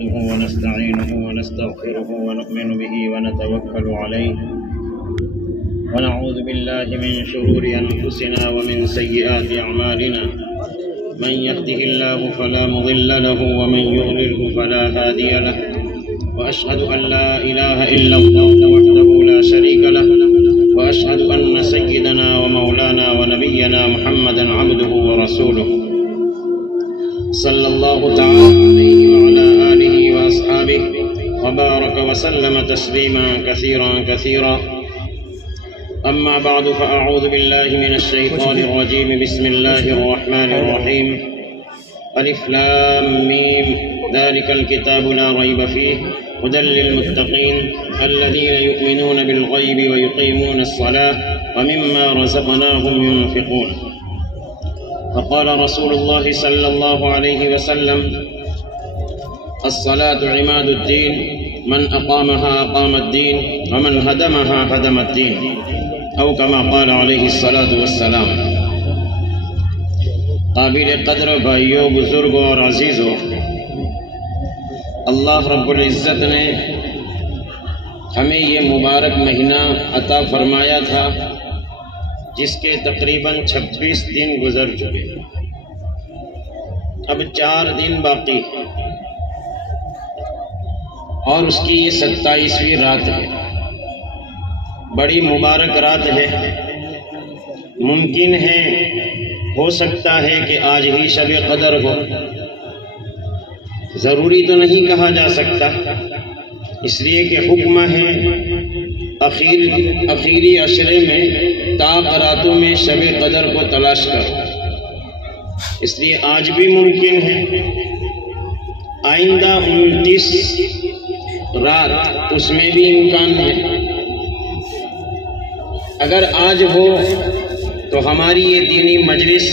نحمده ونستعينه ونستغفره ونؤمن به ونتوكل عليه ونعوذ بالله من شرور أنفسنا ومن سيئات أعمالنا من يهده الله فلا مضل له ومن يضلله فلا هادي له وأشهد أن لا إله إلا الله وحده لا شريك له وأشهد أن سيدنا ومولانا ونبينا محمدا عبده ورسوله صلى الله تعالى عليه وعلى آله وأصحابه وبارك وسلم تسليما كثيرا أما بعد فأعوذ بالله من الشيطان الرجيم بسم الله الرحمن الرحيم ألف لام ميم ذلك الكتاب لا ريب فيه هدى للمتقين الذين يؤمنون بالغيب ويقيمون الصلاة ومما رزقناهم ينفقون فقال رسول الله صلى الله عليه وسلم الصلاة عماد الدين من أقامها أقام الدين ومن هدمها هدم الدين أو كما قال عليه الصلاة والسلام۔ قابل قدر بھائیوں، بزرگوں اور عزیزوں، اللہ رب العزت نے ہمیں یہ مبارک مہینہ عطا فرمایا تھا جس کے تقریباً 26 دن گزر چکے، اب 4 دن باقی اور اس کی یہ 27ویں رات ہے۔ بڑی مبارک رات ہے، ممکن ہے ہو سکتا ہے کہ آج ہی شب قدر ہو، ضروری تو نہیں کہا جا سکتا، اس لیے کہ حکم ہے اخیری عشرے میں طاق راتوں میں شب قدر کو تلاش کر، اس لیے آج بھی ممکن ہے، آئندہ 29 رات اس میں بھی امکان ہے۔ اگر آج ہو تو ہماری یہ دینی مجلس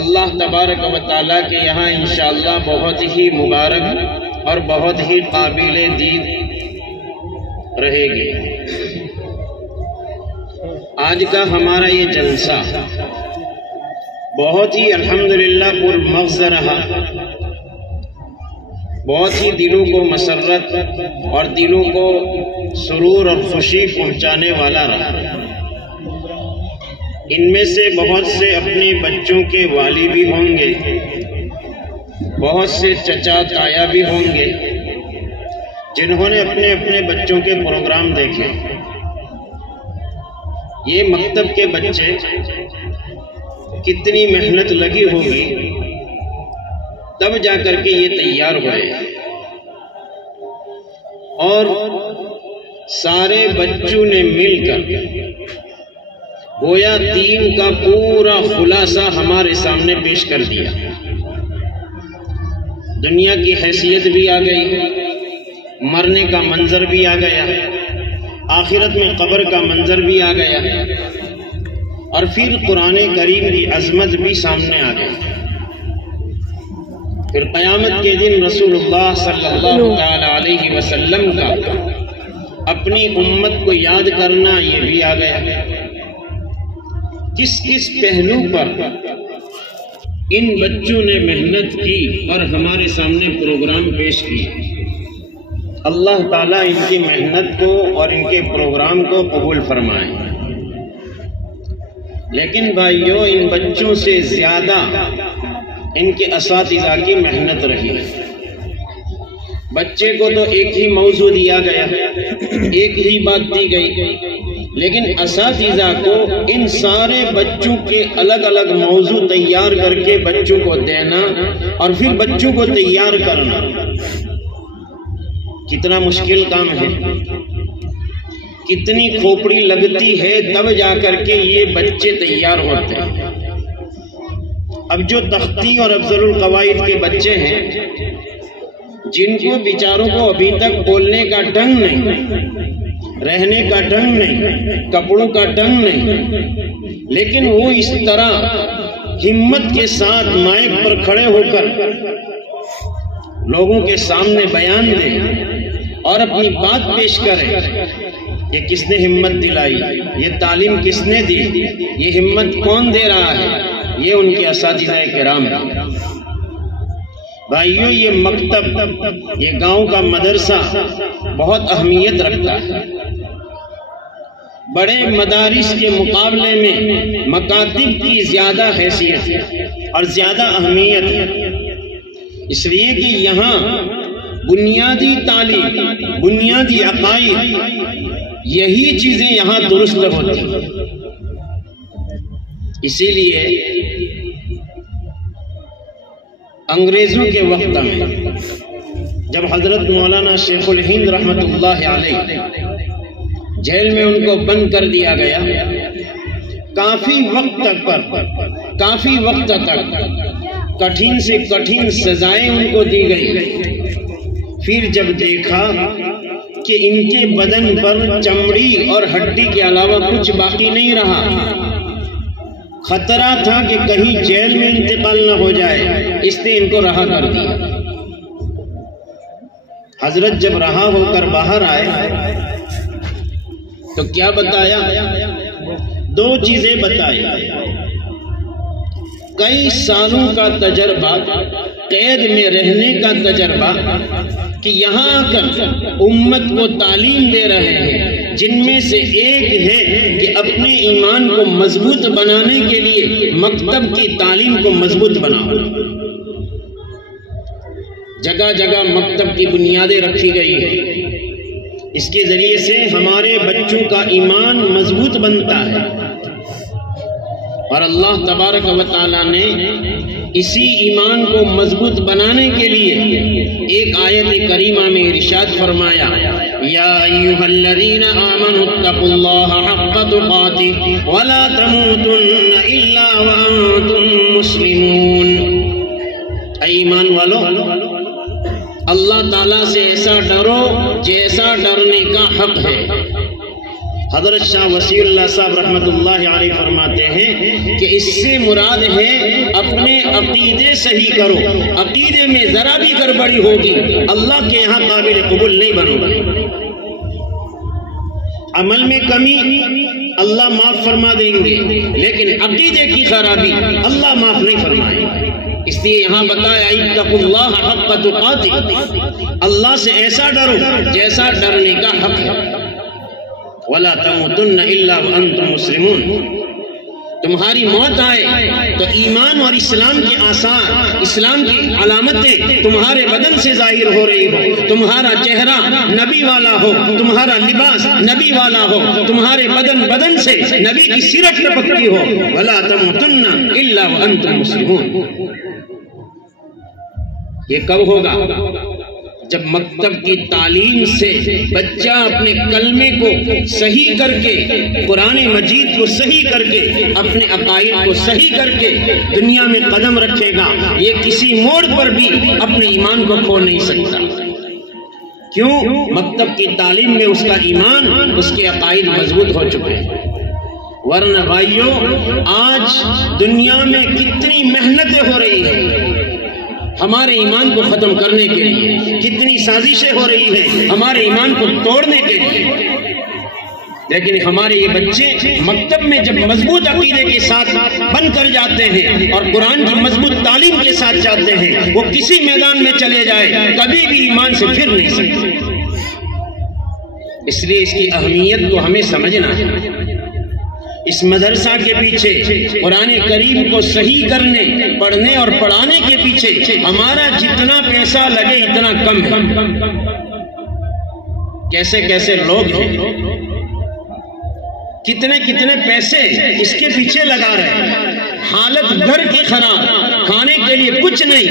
اللہ تبارک و تعالیٰ کے یہاں انشاءاللہ بہت ہی مبارک اور بہت ہی قابل دید رہے گی۔ آج کا ہمارا یہ جلسہ بہت ہی الحمدللہ پرمغز رہا، بہت ہی دلوں کو مسرت اور دلوں کو سرور اور خوشی پہنچانے والا رہا۔ ان میں سے بہت سے اپنے بچوں کے والی بھی ہوں گے، بہت سے چچا تایا بھی ہوں گے جنہوں نے اپنے اپنے بچوں کے پروگرام دیکھے۔ یہ مکتب کے بچے کتنی محنت لگی ہوگی تب جا کر کے یہ تیار ہوئے، اور سارے بچوں نے مل کر گویا دین کا پورا خلاصہ ہمارے سامنے پیش کر دیا۔ دنیا کی حیثیت بھی آ گئی، مرنے کا منظر بھی آ گیا، آخرت میں قبر کا منظر بھی آ گیا، اور پھر قرآن کریم کی عظمت بھی سامنے آ گئی۔ پھر قیامت کے دن رسول اللہ صلی اللہ تعالی علیہ وسلم کا اپنی امت کو یاد کرنا یہ بھی آ گیا۔ کس کس پہلو پر ان بچوں نے محنت کی اور ہمارے سامنے پروگرام پیش کیے۔ اللہ تعالیٰ ان کی محنت کو اور ان کے پروگرام کو قبول فرمائے۔ لیکن بھائیوں، ان بچوں سے زیادہ ان کے اساتذہ کی محنت رہی۔ بچے کو تو ایک ہی موضوع دیا گیا، ایک ہی بات دی گئی، لیکن اساتذہ کو ان سارے بچوں کے الگ الگ موضوع تیار کر کے بچوں کو دینا اور پھر بچوں کو تیار کرنا کتنا مشکل کام ہے، کتنی کھوپڑی لگتی ہے، تب جا کر کے یہ بچے تیار ہوتے ہیں۔ اب جو تختی اور افضل القواعد کے بچے ہیں، جن کو بیچاروں کو ابھی تک بولنے کا ڈھنگ نہیں، رہنے کا ڈھنگ نہیں، کپڑوں کا ڈھنگ نہیں، لیکن وہ اس طرح ہمت کے ساتھ مائک پر کھڑے ہو کر لوگوں کے سامنے بیان دیں اور اپنی بات پیش کریں، یہ کس نے ہمت دلائی؟ یہ تعلیم کس نے دی؟ یہ ہمت کون دے رہا ہے؟ یہ ان کے اساتذہ کرام ہیں۔ بھائیوں یہ مکتب، یہ گاؤں کا مدرسہ بہت اہمیت رکھتا ہے۔ بڑے مدارس کے مقابلے میں مکاتب کی زیادہ حیثیت اور زیادہ اہمیت ہے، اس لیے کہ یہاں بنیادی تعلیم، بنیادی عقائد، یہی چیزیں یہاں درست ہوتی ہیں۔ اسی لیے انگریزوں کے وقت میں جب حضرت مولانا شیخ الہند رحمۃ اللہ علیہ جیل میں ان کو بند کر دیا گیا، کافی وقت تک کٹھن سے کٹھن سزائیں ان کو دی گئی۔ پھر جب دیکھا کہ ان کے بدن پر چمڑی اور ہڈی کے علاوہ کچھ باقی نہیں رہا، خطرہ تھا کہ کہیں جیل میں انتقال نہ ہو جائے، اس نے ان کو رہا کر دیا۔ حضرت جب رہا ہو کر باہر آئے تو کیا بتایا؟ دو چیزیں بتائی۔ کئی سالوں کا تجربہ، قید میں رہنے کا تجربہ، کہ یہاں آ کر امت کو تعلیم دے رہے ہیں، جن میں سے ایک ہے کہ اپنے ایمان کو مضبوط بنانے کے لیے مکتب کی تعلیم کو مضبوط بناؤ۔ جگہ جگہ مکتب کی بنیادیں رکھی گئی ہے، اس کے ذریعے سے ہمارے بچوں کا ایمان مضبوط بنتا ہے، اور اللہ تبارک و تعالیٰ نے اسی ایمان کو مضبوط بنانے کے لیے ایک آیت کریمہ میں ارشاد فرمایا، یا ایھا الذین آمنوا اتقوا اللہ حق تقاتہ ولا تموتن الا وانتم مسلمون۔ اے ایمان والو، اللہ تعالیٰ سے ایسا ڈرو جیسا ڈرنے کا حق ہے۔ حضرت شاہ وسیع اللہ صاحب رحمۃ اللہ علیہ فرماتے ہیں کہ اس سے مراد ہے اپنے عقیدے صحیح کرو، عقیدے میں ذرا بھی گڑبڑی ہوگی اللہ کے یہاں قابل قبول نہیں بنو گے۔ عمل میں کمی اللہ معاف فرما دیں گے، لیکن عقیدے کی خرابی اللہ معاف نہیں فرمائے گا۔ اس لیے یہاں بتایا اتقوا اللہ حق تقاتہ، اللہ سے ایسا ڈرو جیسا ڈرنے کا حق ہے۔ وَلَا تَمُوتُنَّ إِلَّا وَأَنْتُمْ مُسْلِمُونَ، تمہاری موت آئے تو ایمان اور اسلام کے آثار، اسلام کی علامتیں تمہارے بدن سے ظاہر ہو رہی ہو، تمہارا چہرہ نبی والا ہو، تمہارا لباس نبی والا ہو، تمہارے بدن سے نبی کی سیرت لپکتی ہو۔ وَلَا تَمُوتُنَّ إِلَّا وَأَنْتُمْ مُسْلِمُونَ۔ یہ کب ہوگا؟ جب مکتب کی تعلیم سے بچہ اپنے کلمے کو صحیح کر کے، قرآن مجید کو صحیح کر کے، اپنے عقائد کو صحیح کر کے دنیا میں قدم رکھے گا، یہ کسی موڑ پر بھی اپنے ایمان کو کھو نہیں سکتا۔ کیوں؟ مکتب کی تعلیم میں اس کا ایمان، اس کے عقائد مضبوط ہو چکے ہیں۔ ورنہ بھائیوں، آج دنیا میں کتنی محنتیں ہو رہی ہیں ہمارے ایمان کو ختم کرنے کے لیے، کتنی سازشیں ہو رہی ہیں ہمارے ایمان کو توڑنے کے لیے، لیکن ہمارے یہ بچے مکتب میں جب مضبوط عقیدے کے ساتھ بن کر جاتے ہیں اور قرآن کی مضبوط تعلیم کے ساتھ جاتے ہیں، وہ کسی میدان میں چلے جائے کبھی بھی ایمان سے پھر نہیں سکتے۔ اس لیے اس کی اہمیت کو ہمیں سمجھنا ہے۔ اس مدرسہ کے پیچھے، قرآن کریم کو صحیح کرنے، پڑھنے اور پڑھانے کے پیچھے ہمارا جتنا پیسہ لگے اتنا کم ہے۔ کیسے کیسے لوگ ہیں، کتنے کتنے پیسے اس کے پیچھے لگا رہے ہیں، حالت گھر کی خراب، کھانے کے لیے کچھ نہیں،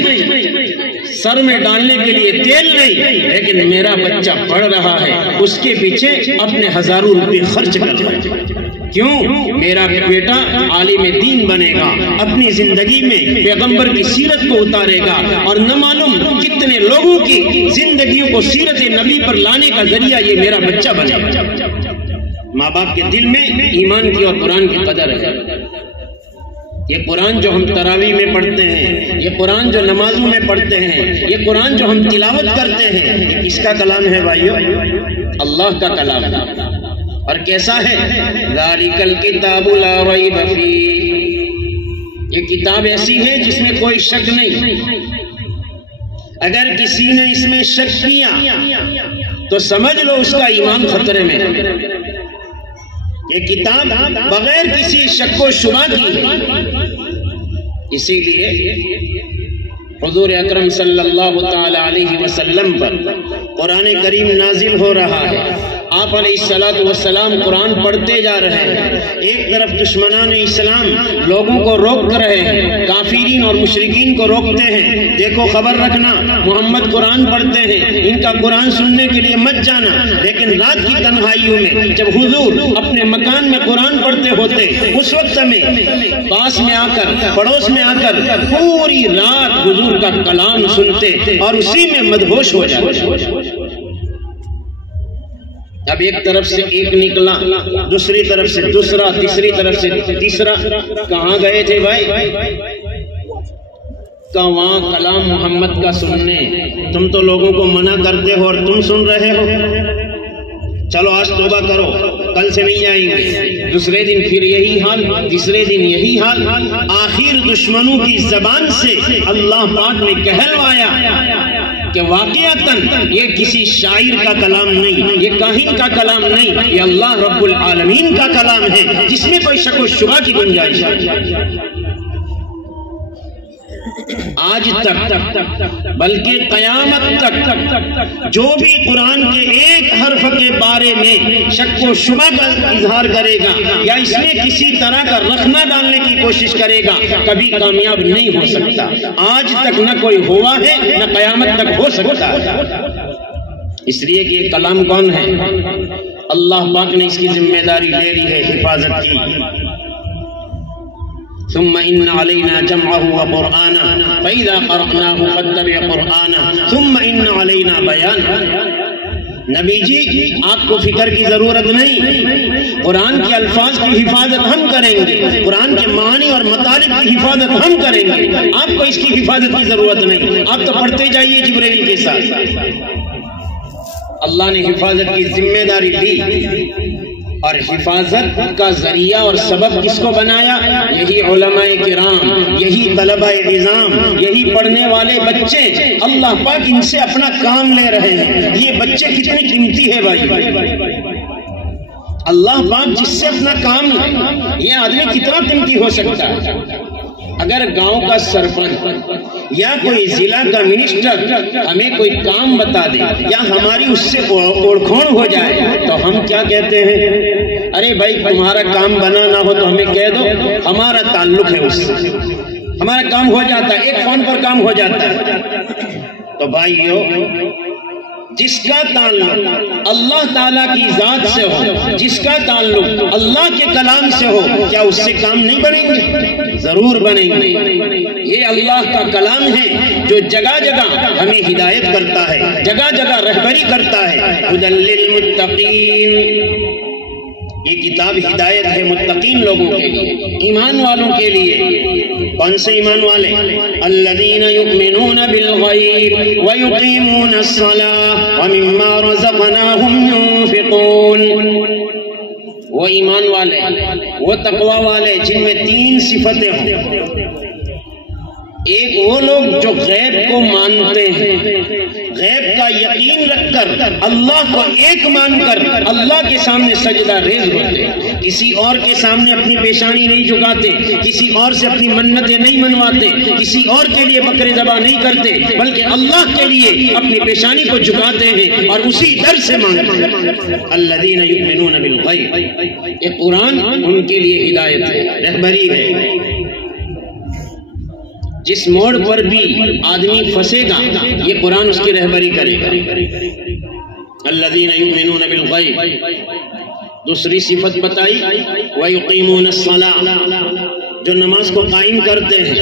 سر میں ڈالنے کے لیے تیل نہیں، لیکن میرا بچہ پڑھ رہا ہے، اس کے پیچھے اپنے ہزاروں روپے خرچ کر رہا ہے۔ کیوں؟ میرا بیٹا عالم دین بنے گا، اپنی زندگی میں پیغمبر کی سیرت کو اتارے گا، اور نہ معلوم کتنے لوگوں کی زندگیوں کو سیرت نبی پر لانے کا ذریعہ یہ میرا بچہ بنے گا۔ ماں باپ کے دل میں ایمان کی اور قرآن کی قدر ہے۔ یہ قرآن جو ہم تراویح میں پڑھتے ہیں، یہ قرآن جو نمازوں میں پڑھتے ہیں، یہ قرآن جو ہم تلاوت کرتے ہیں، یہ کس کا کلام ہے بھائیو؟ اللہ کا کلام ہے۔ اور کیسا ہے؟ ذالک الکتاب لا ریب فیہ، یہ کتاب ایسی ہے جس میں کوئی شک نہیں، اگر کسی نے اس میں شک کیا تو سمجھ لو اس کا ایمان خطرے میں ہے۔ یہ کتاب بغیر کسی شک و شبہ کی ہے۔ اسی لیے حضور اکرم صلی اللہ تعالی علیہ وسلم پر قرآن کریم نازل ہو رہا ہے، آپ علیہ السلام قرآن پڑھتے جا رہے ہیں، ایک طرف دشمنان اسلام لوگوں کو روک رہے ہیں، کافرین اور مشرکین کو روکتے ہیں، دیکھو خبر رکھنا محمد قرآن پڑھتے ہیں، ان کا قرآن سننے کے لیے مت جانا۔ لیکن رات کی تنہائیوں میں جب حضور اپنے مکان میں قرآن پڑھتے ہوتے، اس وقت میں پاس میں آ کر پڑوس میں آ کر پوری رات حضور کا کلام سنتے اور اسی میں مدہوش ہو جاتے۔ اب ایک طرف سے ایک نکلا، دوسری طرف سے دوسرا، تیسری طرف سے تیسرا، کہاں گئے تھے بھائی؟ کہ وہاں کلام محمد کا سننے، تم تو لوگوں کو منع کرتے ہو اور تم سن رہے ہو، چلو آج توبہ کرو، کل سے نہیں آئیں گے۔ دوسرے دن پھر یہی حال، تیسرے دن یہی حال، آخر دشمنوں کی زبان سے اللہ پاک نے کہلوایا کہ واقعتاً یہ کسی شاعر کا کلام نہیں، یہ کاہن کا کلام نہیں، یہ اللہ رب العالمین کا کلام ہے، جس میں کوئی شک و شبہ کی گنجائش ہے۔ آج تک بلکہ قیامت تک جو بھی قرآن کے ایک حرف کے بارے میں شک و شبہ کا اظہار کرے گا یا اس میں کسی طرح کا رخنہ ڈالنے کی کوشش کرے گا، کبھی کامیاب نہیں ہو سکتا۔ آج تک نہ کوئی ہوا ہے نہ قیامت تک ہو سکتا ہے۔ اس لیے کہ یہ کلام کون ہے؟ اللہ پاک نے اس کی ذمہ داری لے لی ہے حفاظت کی۔ ثم ان علينا جمعه وقرآنه فإذا قرأناه فاتبع قرآنه ثم ان علينا بيانه۔ نبی جی آپ کو فکر کی ضرورت نہیں، قرآن کے الفاظ کی حفاظت ہم کریں گے، قرآن کے معنی اور مطالب کی حفاظت ہم کریں گے، آپ کو اس کی حفاظت کی ضرورت نہیں، آپ تو پڑھتے جائیے جبرائیل کے ساتھ۔ اللہ نے حفاظت کی ذمہ داری دی، اور حفاظت کا ذریعہ اور سبب کس کو بنایا؟ یہی علماء کرام، یہی طلبہ نظام، یہی پڑھنے والے بچے۔ اللہ پاک ان سے اپنا کام لے رہے ہیں۔ یہ بچے کتنی قیمتی ہے بھائی، اللہ پاک جس سے اپنا کام لے، یہ آدمی کتنا قیمتی ہو سکتا ہے۔ اگر گاؤں کا سرپنچ یا کوئی ضلع کا منسٹر ہمیں کوئی کام بتا دے یا ہماری اس سے اوڑکھوڑ ہو جائے تو ہم کیا کہتے ہیں؟ ارے بھائی تمہارا کام بنا نہ ہو تو ہمیں کہہ دو، ہمارا تعلق ہے اس سے، ہمارا کام ہو جاتا ہے، ایک فون پر کام ہو جاتا ہے۔ تو بھائیو، جس کا تعلق اللہ تعالیٰ کی ذات سے ہو، جس کا تعلق اللہ کے کلام سے ہو، کیا اس سے کام نہیں بنیں گے؟ ضرور بنیں گے۔ یہ اللہ کا کلام ہے جو جگہ جگہ ہمیں ہدایت کرتا ہے، جگہ جگہ رہبری کرتا ہے۔ ھدی للمتقین، یہ کتاب ہدایت ہے متقین لوگوں کے لیے، ایمان والوں کے لیے۔ کون سے ایمان والے؟ الذین یؤمنون بالغیب ویقیمون الصلاۃ ومما رزقناہم ينفقون۔ وہ ایمان والے، وہ تقوی والے جن میں 3 صفتیں ہوں۔ ایک وہ لوگ جو غیب کو مانتے ہیں، غیب کا یقین رکھ کر اللہ کو ایک مان کر اللہ کے سامنے سجدہ ریز ہوتے، کسی اور کے سامنے اپنی پیشانی نہیں جھکاتے، کسی اور سے اپنی منتیں نہیں منواتے، کسی اور کے لیے بکرے ذبح نہیں کرتے، بلکہ اللہ کے لیے اپنی پیشانی کو جھکاتے ہیں اور اسی در سے مانگتے ہیں۔ الذین یؤمنون بالغیب، یہ قرآن ان کے لیے ہدایت ہے، رہبری ہے۔ جس موڑ پر بھی آدمی پھنسے گا یہ قرآن اس کی رہبری کرے گا۔ الذین یؤمنون بالغیب، دوسری صفت بتائی وَيُقِيمُونَ الصَّلَاةَ، جو نماز کو قائم کرتے ہیں،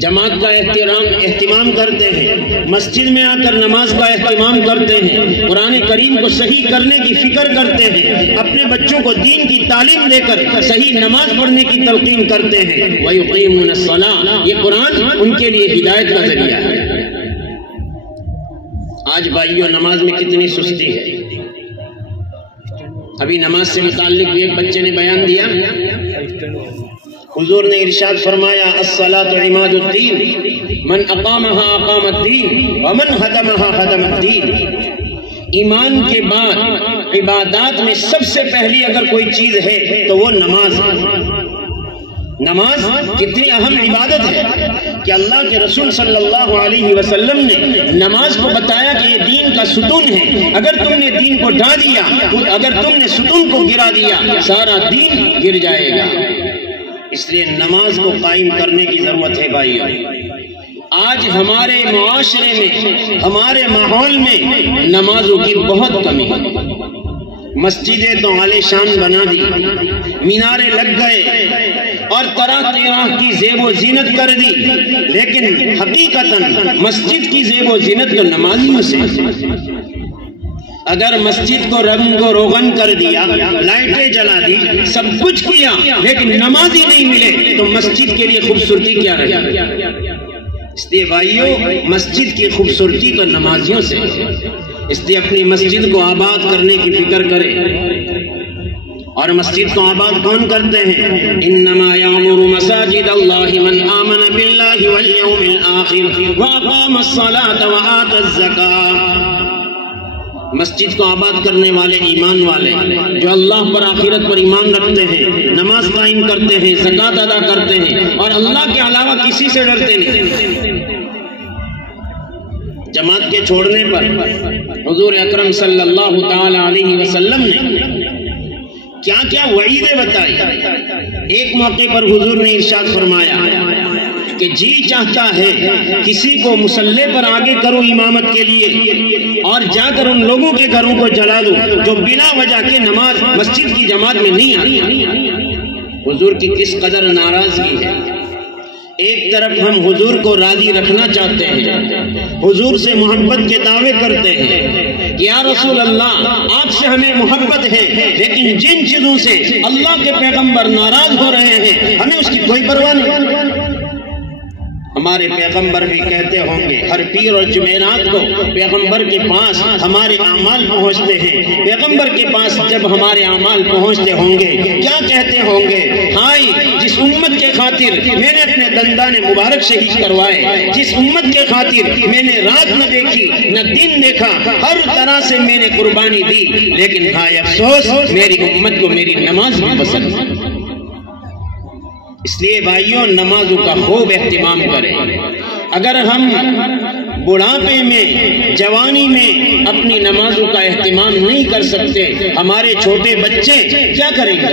جماعت کا اہتمام کرتے ہیں، مسجد میں آ کر نماز کا اہتمام کرتے ہیں، قرآن کریم کو صحیح کرنے کی فکر کرتے ہیں، اپنے بچوں کو دین کی تعلیم دے کر صحیح نماز پڑھنے کی تلقین کرتے ہیں۔ وَيُقِيمُونَ الصَّلَاةَ، یہ قرآن ان کے لیے ہدایت کا ذریعہ ہے۔ آج بھائیو نماز میں کتنی سستی ہے۔ ابھی نماز سے متعلق ایک بچے نے بیان دیا، حضور نے ارشاد فرمایا الصلاۃ عماد الدین، من اقامها اقام الدین ومن هدمها هدم الدین۔ ایمان کے بعد عبادات میں سب سے پہلی اگر کوئی چیز ہے تو وہ نماز ہے۔ نماز کتنی اہم عبادت ہے کہ اللہ کے رسول صلی اللہ علیہ وسلم نے نماز کو بتایا کہ یہ دین کا ستون ہے، اگر تم نے دین کو ڈھا دیا، اگر تم نے ستون کو گرا دیا، سارا دین گر جائے گا۔ اس لیے نماز کو قائم کرنے کی ضرورت ہے بھائیو۔ آج ہمارے معاشرے میں، ہمارے ماحول میں نمازوں کی بہت کمی ہے۔ مسجدیں تو عالی شان بنا دی، مینارے لگ گئے اور طرح طرح کی زیب و زینت کر دی، لیکن حقیقتاً مسجد کی زیب و زینت تو نمازیوں سے۔ اگر مسجد کو رنگ و روغن کر دیا، لائٹیں جلا دی، سب کچھ کیا، لیکن نمازی نہیں ملے تو مسجد کے لیے خوبصورتی کیا رہے؟ اس لیے بھائیو، مسجد کی خوبصورتی تو نمازیوں سے، اس لیے اپنی مسجد کو آباد کرنے کی فکر کرے۔ اور مسجد کو آباد کون کرتے ہیں؟ انما یعمر مساجد اللہ من آمن باللہ والیوم الآخر واقام الصلاة وآت الزکاة۔ مسجد کو آباد کرنے والے ایمان والے جو اللہ پر آخرت پر ایمان رکھتے ہیں، نماز قائم کرتے ہیں، زکوٰۃ ادا کرتے ہیں اور اللہ کے علاوہ کسی سے ڈرتے نہیں۔ جماعت کے چھوڑنے پر حضور اکرم صلی اللہ تعالی علیہ وسلم نے کیا کیا وعیدیں بتائی۔ ایک موقع پر حضور نے ارشاد فرمایا کہ جی چاہتا ہے کسی کو مصلی پر آگے کروں امامت کے لیے اور جا کر ان لوگوں کے گھروں کو جلا دوں جو بلا وجہ کے نماز مسجد کی جماعت میں نہیں آتی۔ حضور کی کس قدر ناراضگی ہے۔ ایک طرف ہم حضور کو راضی رکھنا چاہتے ہیں، حضور سے محبت کے دعوے کرتے ہیں کہ یا رسول اللہ آپ سے ہمیں محبت ہے، لیکن جن چیزوں سے اللہ کے پیغمبر ناراض ہو رہے ہیں ہمیں اس کی کوئی پرواہ نہیں۔ ہمارے پیغمبر بھی کہتے ہوں گے، ہر پیر اور جمعرات کو پیغمبر کے پاس ہمارے اعمال پہنچتے ہیں، پیغمبر کے پاس جب ہمارے اعمال پہنچتے ہوں گے کیا کہتے ہوں گے؟ ہائے جس امت کے خاطر میں نے اپنے دندان مبارک شہید کروائے، جس امت کے خاطر میں نے رات نہ دیکھی نہ دن دیکھا، ہر طرح سے میں نے قربانی دی، لیکن ہائے افسوس میری امت کو میری نماز بھی پسند ہے۔ اس لیے بھائیوں نمازوں کا خوب اہتمام کریں۔ اگر ہم بڑھاپے میں، جوانی میں اپنی نمازوں کا اہتمام نہیں کر سکتے، ہمارے چھوٹے بچے کیا کریں گے؟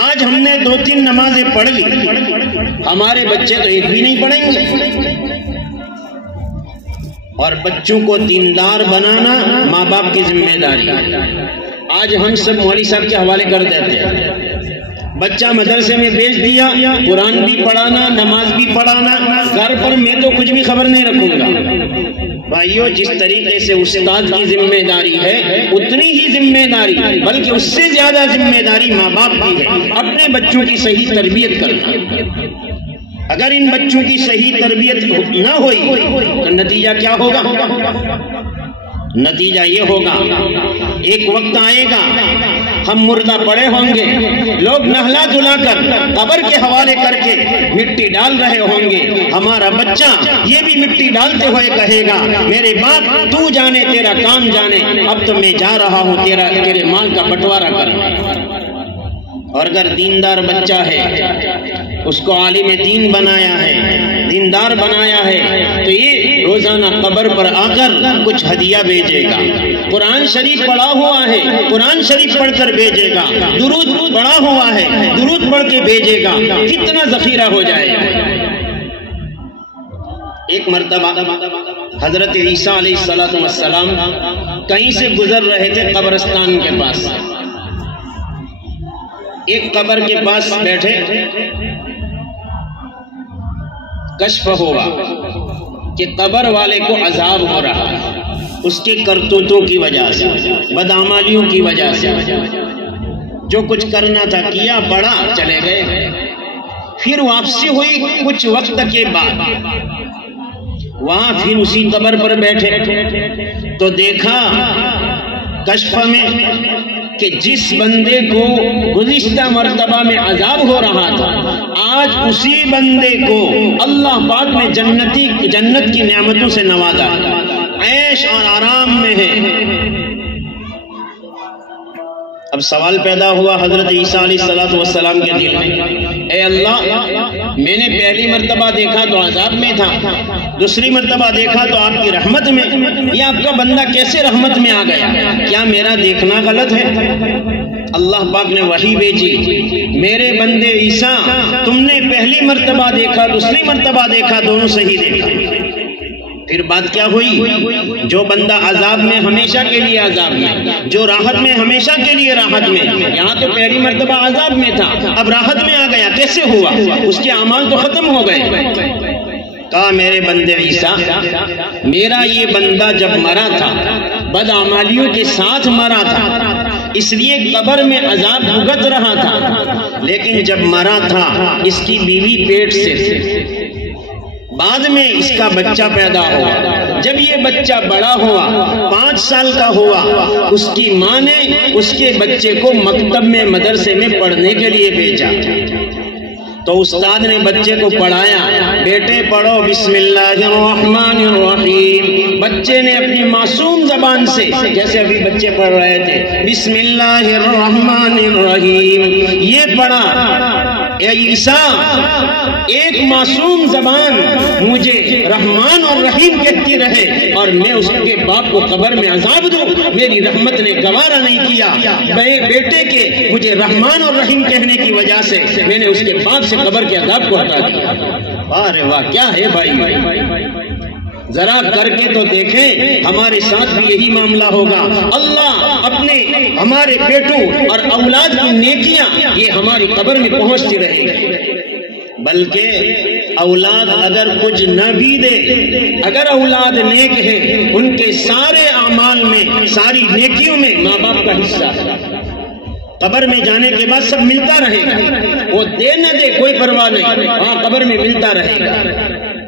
آج ہم نے 2-3 نمازیں پڑھ لی، ہمارے بچے تو ایک بھی نہیں پڑھیں گے۔ اور بچوں کو دیندار بنانا ماں باپ کی ذمہ داری ہے۔ آج ہم سب مولوی صاحب کے حوالے کر دیتے ہیں، بچہ مدرسے میں بھیج دیا، قرآن بھی پڑھانا، نماز بھی پڑھانا، گھر پر میں تو کچھ بھی خبر نہیں رکھوں گا۔ بھائیو جس طریقے سے استاد کی ذمہ داری ہے اتنی ہی ذمہ داری بلکہ اس سے زیادہ ذمہ داری ماں باپ کی ہے، اپنے بچوں کی صحیح تربیت کرنا۔ اگر ان بچوں کی صحیح تربیت نہ ہوئی تو نتیجہ کیا ہوگا؟ نتیجہ یہ ہوگا ایک وقت آئے گا ہم مردہ پڑے ہوں گے، لوگ نہلا دھلا کر قبر کے حوالے کر کے مٹی ڈال رہے ہوں گے، ہمارا بچہ یہ بھی مٹی ڈالتے ہوئے کہے گا میرے باپ تو جانے تیرا کام جانے، اب تو میں جا رہا ہوں تیرے مال کا بٹوارہ کرنے۔ اور اگر دیندار بچہ ہے، اس کو عالم دین بنایا ہے، دیندار بنایا ہے، تو یہ روزانہ قبر پر آ کر کچھ ہدیہ بھیجے گا، قرآن شریف پڑھا ہوا ہے قرآن شریف پڑھ کر بھیجے گا، درود پڑھا ہوا ہے درود پڑھ کے بھیجے گا، کتنا ذخیرہ ہو جائے گا۔ ایک مرتبہ حضرت عیسیٰ علیہ السلام کہیں سے گزر رہے تھے قبرستان کے پاس، ایک قبر کے پاس بیٹھے، کشف ہوا کہ قبر والے کو عذاب ہو رہا ہے اس کے کرتوتوں کی وجہ سے، بدعمالیوں کی وجہ سے، جو کچھ کرنا تھا کیا، پڑھا، چلے گئے۔ پھر واپسی ہوئی کچھ وقت کے بعد، وہاں پھر اسی قبر پر بیٹھے تو دیکھا کشف میں کہ جس بندے کو گزشتہ مرتبہ میں عذاب ہو رہا تھا، آج اسی بندے کو اللہ پاک نے جنت کی نعمتوں سے نوازا، عیش اور آرام میں ہے۔ اب سوال پیدا ہوا حضرت عیسیٰ علیہ السلام کے دل میں، اے اللہ، میں نے پہلی مرتبہ دیکھا تو عذاب میں تھا، دوسری مرتبہ دیکھا تو آپ کی رحمت میں، یہ آپ کا بندہ کیسے رحمت میں آ گیا؟ کیا میرا دیکھنا غلط ہے؟ اللہ پاک نے وحی بھیجی، میرے بندے عیسیٰ، تم نے پہلی مرتبہ دیکھا، دوسری مرتبہ دیکھا، دونوں صحیح دیکھا۔ پھر بات کیا ہوئی؟ جو بندہ عذاب میں ہمیشہ کے لیے عذاب میں، جو راحت میں ہمیشہ کے لیے راحت میں، یہاں تو پہلی مرتبہ عذاب میں تھا، اب راحت میں آ گیا، کیسے ہوا؟ اس کے اعمال تو ختم ہو گئے۔ کہا میرے بندے عیسیٰ، میرا یہ بندہ جب مرا تھا بدعمالیوں کے ساتھ مرا تھا، اس لیے قبر میں عذاب بھگت رہا تھا، لیکن جب مرا تھا اس کی بیوی پیٹ سے، بعد میں اس کا بچہ پیدا ہوا، جب یہ بچہ بڑا ہوا 5 سال کا ہوا، اس کی ماں نے اس کے بچے کو مکتب میں مدرسے میں پڑھنے کے لیے بھیجا، تو استاد نے بچے کو پڑھایا، بیٹے پڑھو بسم اللہ الرحمن الرحیم، بچے نے اپنی معصوم زبان سے، جیسے ابھی بچے پڑھ رہے تھے، بسم اللہ الرحمن الرحیم، یہ پڑھا۔ اے عیسیٰ، ایک معصوم زبان مجھے رحمان اور رحیم کہتی رہے اور میں اس کے باپ کو قبر میں عذاب دوں، میری رحمت نے گوارا نہیں کیا، بیٹے کے مجھے رحمان اور رحیم کہنے کی وجہ سے میں نے اس کے باپ سے قبر کے عذاب کو ہٹا دیا۔ واہ واہ، کیا ہے بھائی، ذرا کر کے تو دیکھیں، ہمارے ساتھ بھی یہی معاملہ ہوگا۔ اللہ اپنے ہمارے بیٹوں اور اولاد کی نیکیاں یہ ہماری قبر میں پہنچتی رہے گی، بلکہ اولاد اگر کچھ نہ بھی دے، اگر اولاد نیک ہے، ان کے سارے اعمال میں، ساری نیکیوں میں ماں باپ کا حصہ ہے، قبر میں جانے کے بعد سب ملتا رہے گا، وہ دے نہ دے کوئی پرواہ نہیں، وہاں قبر میں ملتا رہے گا۔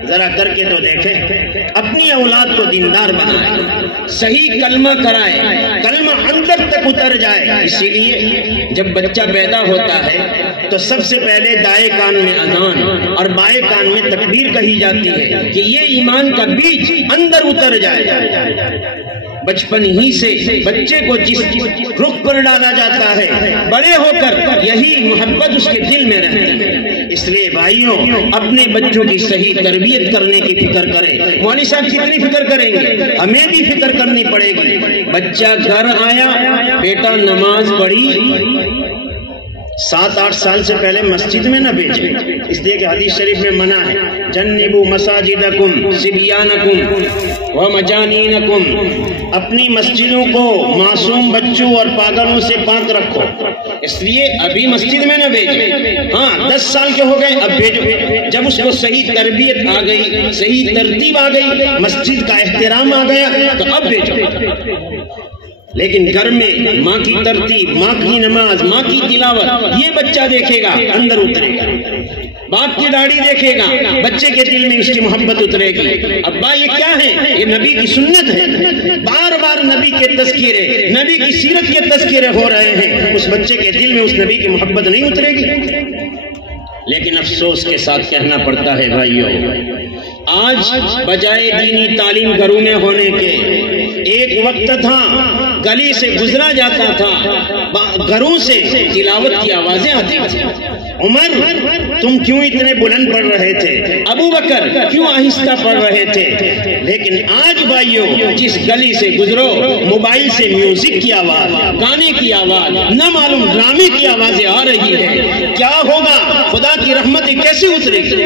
ذرا کر کے تو دیکھیں، اپنی اولاد کو دیندار بنائے، صحیح کلمہ کرائے، کلمہ اندر تک اتر جائے۔ اسی لیے جب بچہ پیدا ہوتا ہے تو سب سے پہلے دائیں کان میں اذان اور بائیں کان میں تکبیر کہی جاتی ہے کہ یہ ایمان کا بیج اندر اتر جائے۔ بچپن ہی سے بچے کو جس رخ پر ڈالا جاتا ہے، بڑے ہو کر یہی محبت اس کے دل میں رہتی ہے۔ اس لیے بھائیوں، اپنے بچوں کی صحیح تربیت کرنے کی فکر کریں۔ مولوی صاحب کتنی فکر کریں گے؟ ہمیں بھی فکر کرنی پڑے گی۔ بچہ گھر آیا، بیٹا نماز پڑھی، 7-8 سال سے پہلے مسجد میں نہ بھیجیں، اس لیے کہ حدیث شریف میں منع ہے، جنبوا مساجدکم صبیانکم ومجانینکم، اپنی مسجدوں کو معصوم بچوں اور پاگلوں سے پاک رکھو، اس لیے ابھی مسجد میں نہ بھیجیں۔ ہاں 10 سال کے ہو گئے اب بھیجو، جب اس کو صحیح تربیت آ گئی، صحیح ترتیب آ گئی، مسجد کا احترام آ گیا تو اب بھیجو۔ لیکن گھر میں ماں کی ترتیب، ماں کی نماز، ماں کی تلاوت، یہ بچہ دیکھے گا اندر اترے گا، باپ کی داڑھی دیکھے گا بچے کے دل میں اس کی محبت اترے گی۔ ابا یہ کیا ہے؟ یہ نبی کی سنت ہے، بار بار نبی کے تذکرے، نبی کی سیرت کے تذکرے ہو رہے ہیں، اس بچے کے دل میں اس نبی کی محبت نہیں اترے گی۔ لیکن افسوس کے ساتھ کہنا پڑتا ہے بھائیوں، آج بجائے دینی تعلیم گھروں میں ہونے کے، ایک وقت تھا گلی سے گزرا جاتا تھا، گھروں سے تلاوت کی آوازیں آتی تھیں، عمر تم کیوں اتنے بلند پڑھ رہے تھے، ابو بکر کیوں آہستہ پڑھ رہے تھے۔ لیکن آج بھائیوں، جس گلی سے گزرو موبائل سے میوزک کی آواز، گانے کی آواز، نہ معلوم ڈرامے کی آوازیں آ رہی ہے۔ کیا ہوگا؟ خدا کی رحمت کیسے اترے گی؟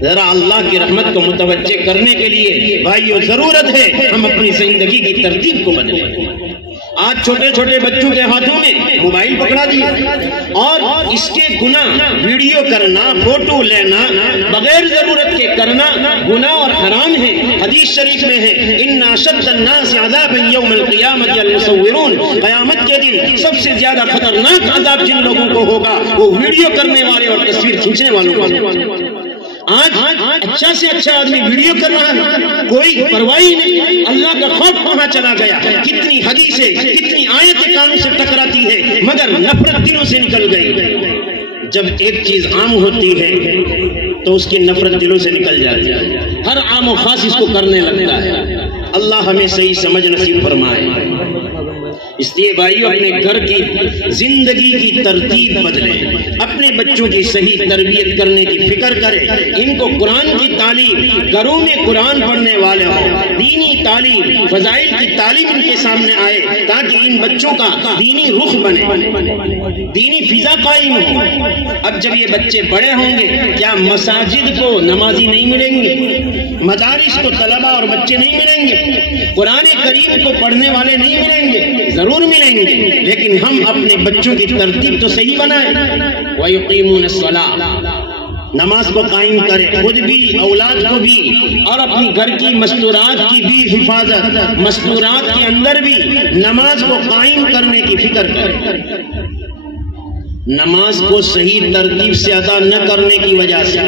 ذرا اللہ کی رحمت کو متوجہ کرنے کے لیے بھائیوں ضرورت ہے ہم اپنی زندگی کی ترتیب کو بدلیں۔ آج چھوٹے چھوٹے بچوں کے ہاتھوں میں موبائل پکڑا دیا، اور اس کے گناہ ویڈیو کرنا، فوٹو لینا، بغیر ضرورت کے کرنا گناہ اور حرام ہے۔ حدیث شریف میں ہے، ان اشد الناس عذابا یوم القیامۃ المصورون، قیامت کے دن سب سے زیادہ خطرناک عذاب جن لوگوں کو ہوگا وہ ویڈیو کرنے والے اور تصویر کھینچنے والوں کو۔ آج اچھا سے اچھا آدمی ویڈیو کر رہا ہے، کوئی پرواہ نہیں، اللہ کا خوف کہاں چلا گیا؟ کتنی حدیثیں، کتنی آیتیں کانوں سے ٹکراتی ہے مگر نفرت دلوں سے نکل گئی۔ جب ایک چیز عام ہوتی ہے تو اس کی نفرت دلوں سے نکل جاتی ہے، ہر عام و خاص اس کو کرنے لگتا ہے۔ اللہ ہمیں صحیح سمجھ نصیب فرمائے۔ اس لیے بھائیو اپنے گھر کی زندگی کی ترتیب بدلیں، اپنے بچوں کی صحیح تربیت کرنے کی فکر کریں، ان کو قرآن کی تعلیم، گھروں میں قرآن پڑھنے والے ہوں، دینی تعلیم، فضائل کی تعلیم ان کے سامنے آئے تاکہ ان بچوں کا دینی رخ بنے، دینی فضا قائم ہو۔ اب جب یہ بچے بڑے ہوں گے کیا مساجد کو نمازی نہیں ملیں گے؟ مدارس کو طلبہ اور بچے نہیں ملیں گے؟ قرآن کریم کو پڑھنے والے نہیں ملیں گے؟ ضرور ملیں گے، لیکن ہم اپنے بچوں کی ترتیب تو صحیح بنائیں۔ وَيُقِيمُونَ الصَّلَاةَ، نماز کو قائم کریں، خود بھی، اولاد کو بھی، اور اپنی گھر کی مستورات کی بھی حفاظت، مستورات کے اندر بھی نماز کو قائم کرنے کی فکر کریں۔ نماز کو صحیح ترتیب سے ادا نہ کرنے کی وجہ سے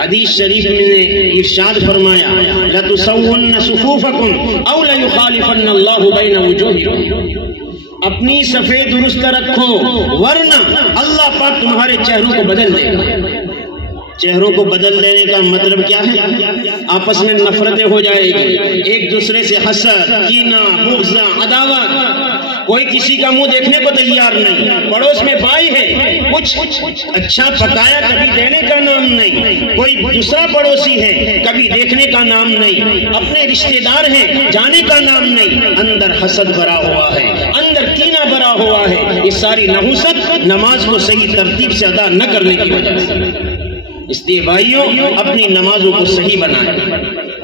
حدیث شریف میں نے ارشاد فرمایا لَتُسَوُّنَّ صُفُوفَكُمْ أَوْ لَيُخَالِفَنَّ اللَّهُ بَيْنَ وُجُوهِكُمْ، اپنی صفیں درست رکھو ورنہ اللہ پاک تمہارے چہروں کو بدل دے گا۔ چہروں کو بدل دینے کا مطلب کیا ہے؟ آپس میں نفرتیں ہو جائے گی، ایک دوسرے سے حسد، کینہ، بغض، عداوت، کوئی کسی کا منہ دیکھنے کو تیار نہیں، پڑوس میں بھائی ہے کچھ اچھا پکایا کبھی دینے کا نام نہیں، کوئی دوسرا پڑوسی ہے کبھی دیکھنے کا نام نہیں، اپنے رشتہ دار ہیں جانے کا نام نہیں، اندر حسد بھرا ہوا ہے، اندر کینہ بھرا ہوا ہے۔ یہ ساری نحوست نماز کو صحیح ترتیب سے ادا نہ کرنے کی وجہ سے۔ اس لیے بھائیوں اپنی نمازوں کو صحیح بنائیں،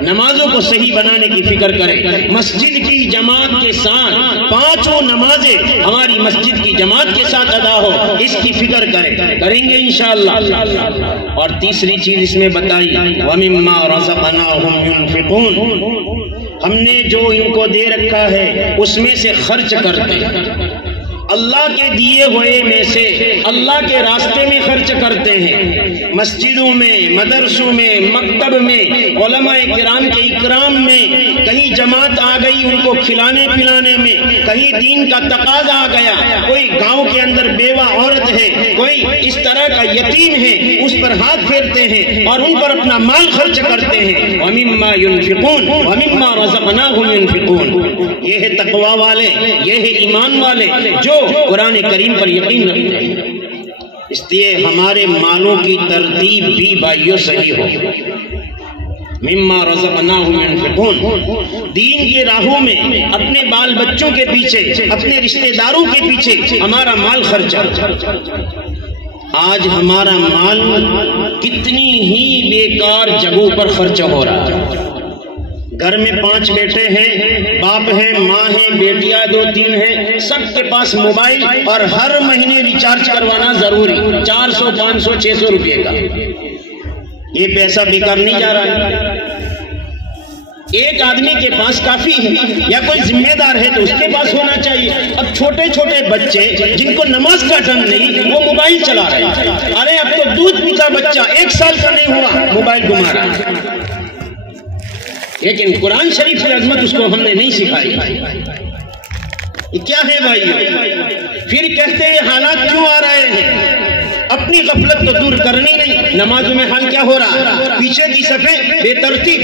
نمازوں کو صحیح بنانے کی فکر کریں، مسجد کی جماعت کے ساتھ پانچوں نمازیں ہماری مسجد کی جماعت کے ساتھ ادا ہو، اس کی فکر کریں گے انشاءاللہ۔ اور تیسری چیز اس میں بتائی وَمِمَّا رَزَقْنَاهُمْ يُنْفِقُونَ، ہم نے جو ان کو دے رکھا ہے اس میں سے خرچ کرتے ہیں، اللہ کے دیے ہوئے میں سے اللہ کے راستے میں خرچ کرتے ہیں، مسجدوں میں، مدرسوں میں، مکتب میں، علماء کرام کے اکرام میں، کہیں جماعت آ گئی ان کو کھلانے پلانے میں، کہیں دین کا تقاضا آ گیا، کوئی گاؤں کے اندر بیوہ عورت ہے، کوئی اس طرح کا یتیم ہے، اس پر ہاتھ پھیرتے ہیں اور ان پر اپنا مال خرچ کرتے ہیں۔ وَمِمَّا يُنْفِقُونَ وَمِمَّا رَزَقْنَاهُمْ يُنْفِقُونَ، یہ ہے تقوی والے، یہ ہے ایمان والے جو قرآن کریم پر یقین رکھتے ہیں۔ اس لیے ہمارے مالوں کی ترتیب بھی بھائیوں صحیح ہو۔ مما رزقناہم ينفقون، دین کی راہوں میں اپنے بال بچوں کے پیچھے، اپنے رشتہ داروں کے پیچھے ہمارا مال خرچ۔ آج ہمارا مال کتنی ہی بیکار جگہوں پر خرچ ہو رہا ہے۔ گھر میں 5 بیٹے ہیں، باپ ہیں، ماں ہیں، بیٹیاں 2-3 ہیں، سب کے پاس موبائل اور ہر مہینے ریچارج کروانا ضروری، 400 500 600 روپے کا۔ یہ پیسہ بیکار نہیں جا رہا ہے؟ ایک آدمی کے پاس کافی ہے، یا کوئی ذمہ دار ہے تو اس کے پاس ہونا چاہیے۔ اب چھوٹے چھوٹے بچے جن کو نماز کا ڈھنگ نہیں وہ موبائل چلا رہے ہیں۔ ارے اب تو دودھ پیتا بچہ 1 سال کا نہیں ہوا موبائل گھما رہا ہے، لیکن قرآن شریف کی عظمت اس کو ہم نے نہیں سکھائی۔ یہ کیا ہے بھائی؟ پھر کہتے ہیں حالات کیوں آ رہے ہیں؟ اپنی غفلت تو دور کرنی نہیں۔ نمازوں میں حال کیا ہو رہا؟ پیچھے کی صفیں بے ترتیب،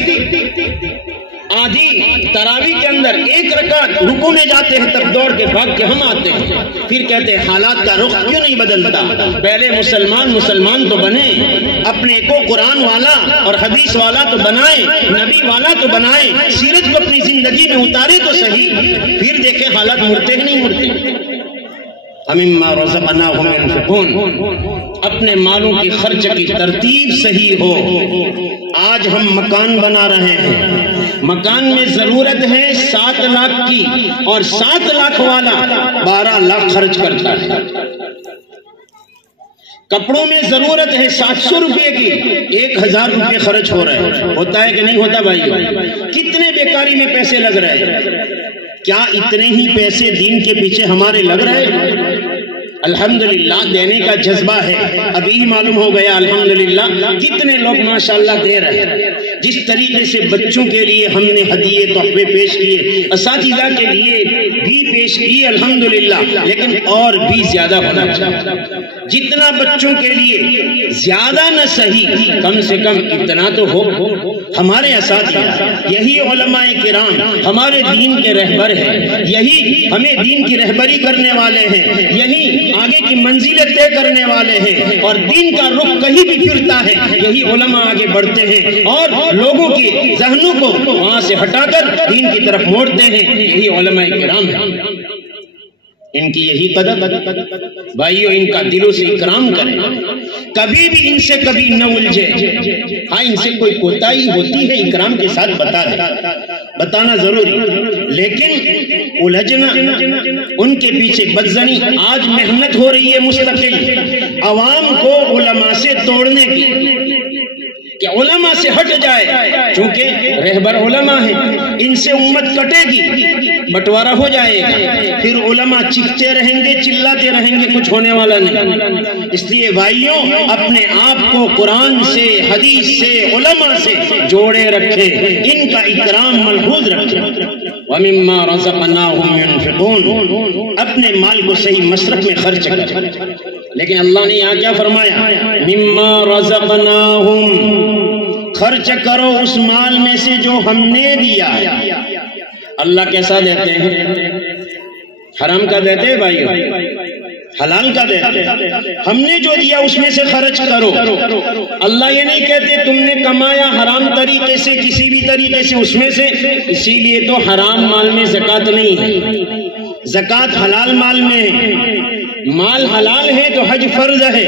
آدھی تراویح کے اندر 1 رکعت رکوع میں جاتے ہیں تب دوڑ کے بھاگ کے ہم آتے ہیں۔ پھر کہتے ہیں حالات کا رخ کیوں نہیں بدلتا؟ پہلے مسلمان تو بنے، اپنے کو قرآن والا اور حدیث والا تو بنائیں، نبی والا تو بنائیں، سیرت کو اپنی زندگی میں اتارے تو صحیح، پھر دیکھیں حالات مڑتے کہ نہیں مڑتے۔ مما رزقناہم ينفقون، اپنے مالوں کی خرچ کی ترتیب صحیح ہو۔ آج ہم مکان بنا رہے ہیں، مکان میں ضرورت ہے 7 لاکھ کی، اور 7 لاکھ والا 12 لاکھ خرچ کرتا ہے۔ کپڑوں میں ضرورت ہے 700 روپے کی، 1000 روپے خرچ ہو رہے ہیں۔ ہوتا ہے کہ نہیں ہوتا بھائی؟ کتنے بیکاری میں پیسے لگ رہے ہیں؟ کیا اتنے ہی پیسے دین کے پیچھے ہمارے لگ رہے ہیں؟ الحمدللہ دینے کا جذبہ ہے. ابھی ہی معلوم ہو گیا الحمدللہ کتنے لوگ ماشاءاللہ دے رہے ہیں. جس طریقے سے بچوں کے لیے ہم نے ہدیے تحفے پیش کیے، اساتذہ کے لیے بھی پیش کیے الحمدللہ، لیکن اور بھی زیادہ ہونا چاہیے. جتنا بچوں کے لیے زیادہ نہ صحیح، کم سے کم اتنا تو ہو. ہمارے اساتذہ یہی علماء کرام ہمارے دین کے رہبر ہیں، یہی ہمیں دین کی رہبری کرنے والے ہیں، یہی آگے کی منزلیں طے کرنے والے ہیں، اور دین کا رخ کہیں بھی پھرتا ہے یہی علماء آگے بڑھتے ہیں اور لوگوں کی ذہنوں کو وہاں سے ہٹا کر دین کی طرف موڑتے ہیں. یہی علماء کرام ہیں. ان کی یہی قدر بھائیو، ان کا دلوں سے اکرام کریں. کبھی بھی ان سے کبھی نہ الجھے. ہاں ان سے کوئی کوتاہی ہوتی ہے اکرام کے ساتھ بتا دیں، بتانا ضروری، لیکن الجھنا، ان کے پیچھے بدزنی. آج محنت ہو رہی ہے مستقل عوام کو علماء سے توڑنے کی کہ علماء سے ہٹ جائے، چونکہ رہبر علماء ہیں، ان سے امت کٹے گی، بٹوارہ ہو جائے گا، پھر علماء چیختے رہیں گے، چلاتے رہیں گے، کچھ ہونے والا نہیں. اس لیے بھائیوں اپنے آپ کو قرآن سے، حدیث سے، علماء سے جوڑے رکھیں، ان کا اکرام ملحوظ رکھیں. وَمِمَّا رَزَقْنَاهُمْ يُنْفِقُونَ، اپنے مال کو صحیح مصرف میں خرچ کریں. لیکن اللہ نے یہاں کیا فرمایا؟ مِمَّا رَزَقْنَاهُمْ، خرچ کرو اس مال میں سے جو ہم نے دیا. اللہ کیسا دیتے ہیں؟ حرام کا دیتے ہیں بھائیو، حلال کا دیتے ہیں. ہم نے جو دیا اس میں سے خرچ کرو. اللہ یہ نہیں کہتے تم نے کمایا حرام طریقے سے، کسی بھی طریقے سے اس میں سے، اسی لیے تو حرام مال میں زکوٰۃ نہیں ہے، زکوٰۃ حلال مال میں ہے. مال حلال ہے تو حج فرض ہے،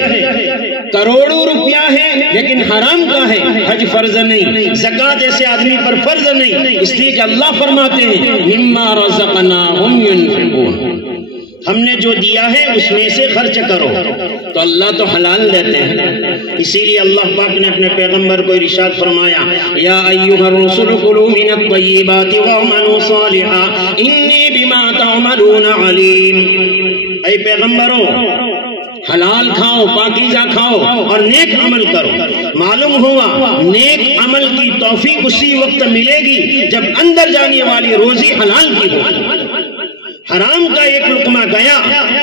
کروڑوں روپیہ ہے لیکن حرام کا ہے، حج فرض نہیں، زکوٰۃ ایسے آدمی پر فرض نہیں. اس لیے کہ اللہ فرماتے ہیں مما رزقناہم ينفقون، ہم نے جو دیا ہے اس میں سے خرچ کرو. تو اللہ تو حلال دیتے ہیں، اسی لیے اللہ پاک نے اپنے پیغمبر کو ارشاد فرمایا یا ایھا الرسل کلوا من الطیبات واعملوا صالحا انی بما تعملون علیم. اے پیغمبروں حلال کھاؤ، پاکیزہ کھاؤ اور نیک عمل کرو. معلوم ہوا نیک عمل کی توفیق اسی وقت ملے گی جب اندر جانے والی روزی حلال کی ہو. حرام کا ایک لقمہ گیا،